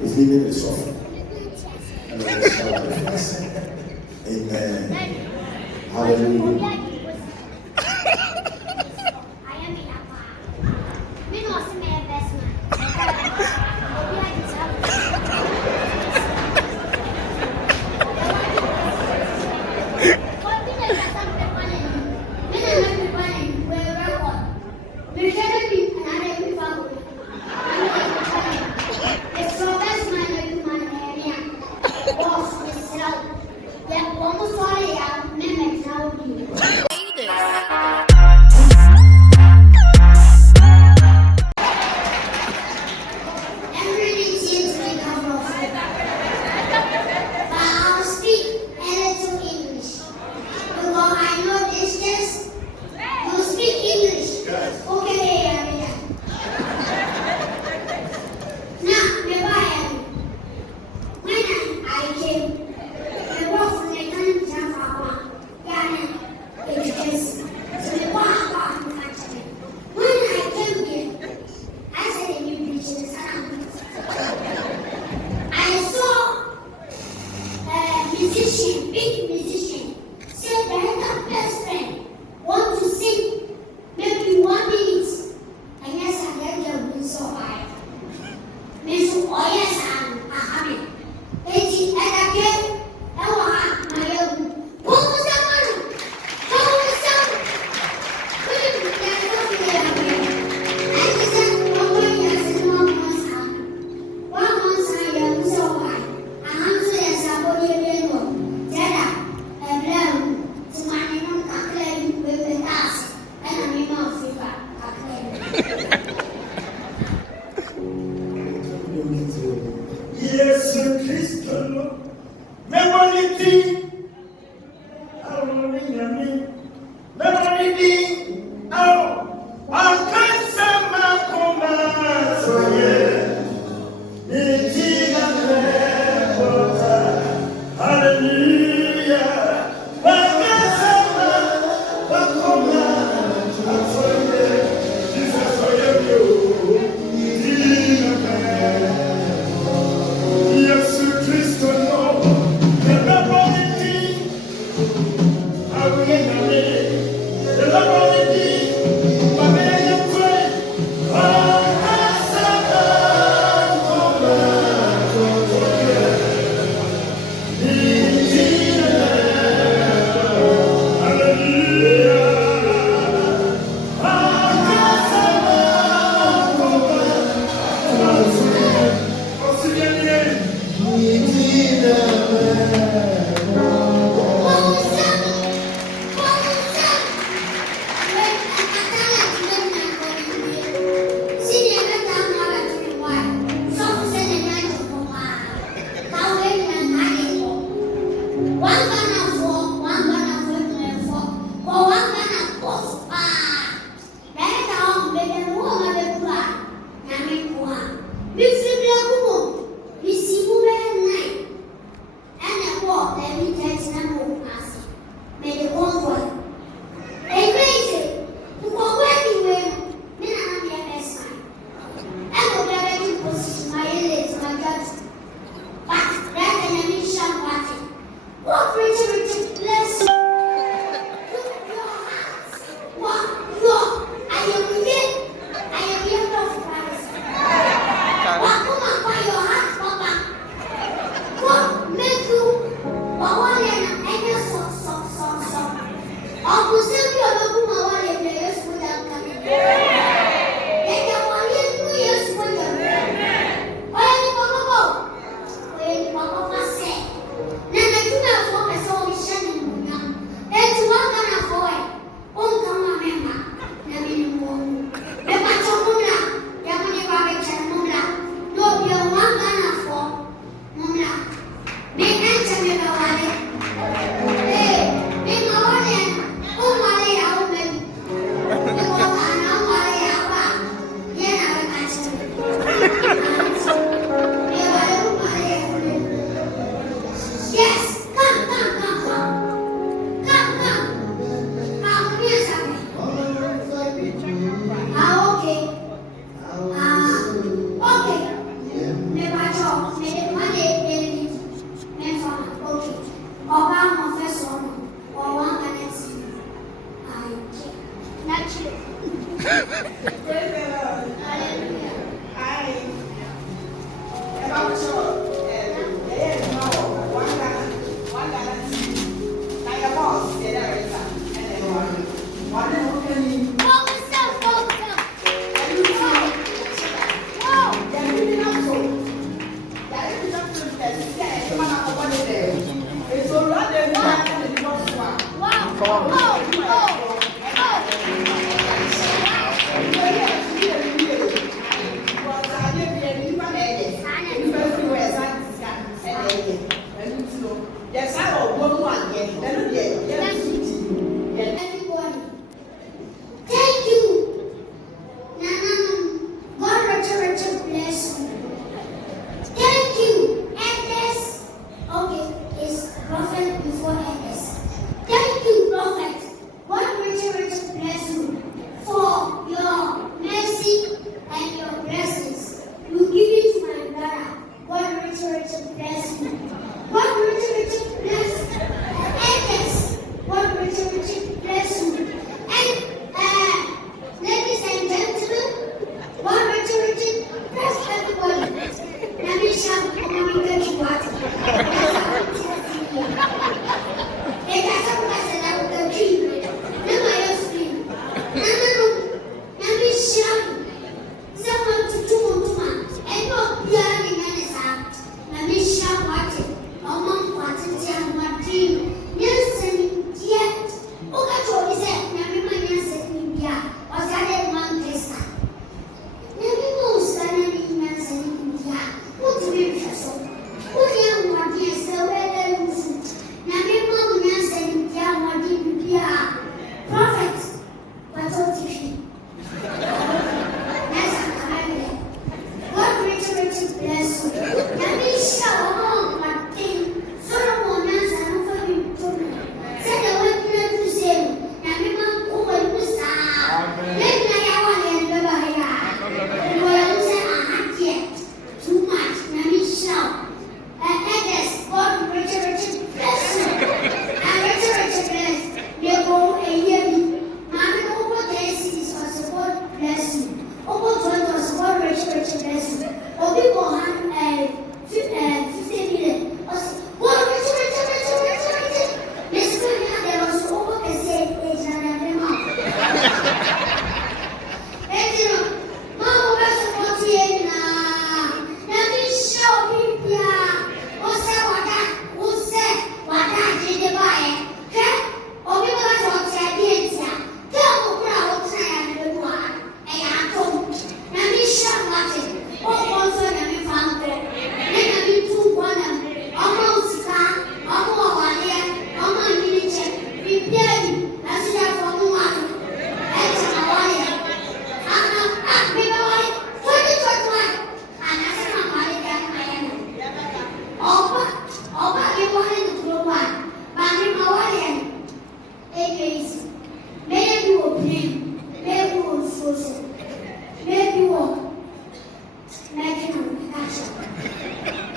His name is Sophie. And I will shout the first. Amen. Hallelujah.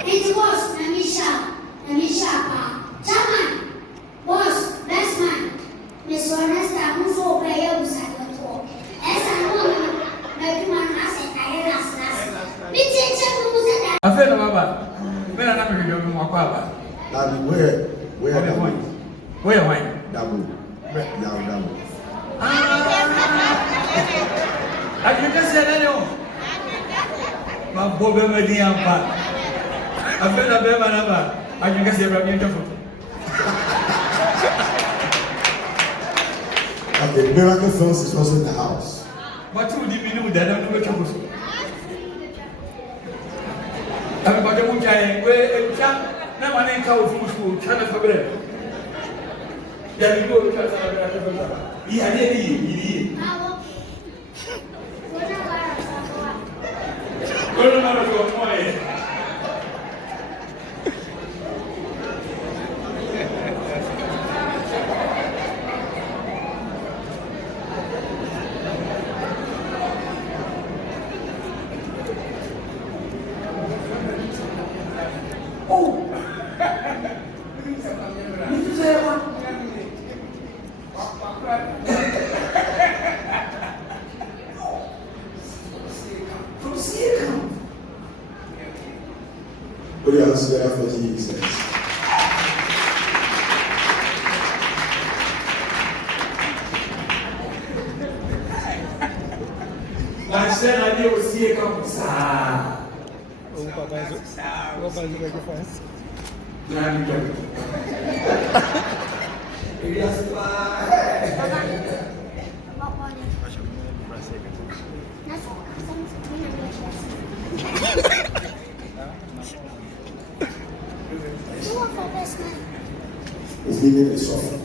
It was Namisha Chairman, boss, Bestman, Miss Honesta, who so play up beside the talk. As I know, Bestman has a tire last night. It's a check who said that. I feel about where I'm going to go more power. Where are the points? Where am I? Dabo. Yaw Dabo. I can say that. My boy, my dear, I feel a better number. I can say about beautiful. Okay, Miracle Films is also in the house. What would you do that? I don't know what you're supposed to. I'm about to say, where a chap, no one in Cow from school, China for bread. There you go, China. He had any. Put your hands together for Jesus. I said I didn't see a couple. Oh, Papa, Papa, you make a fuss. His name is Soft.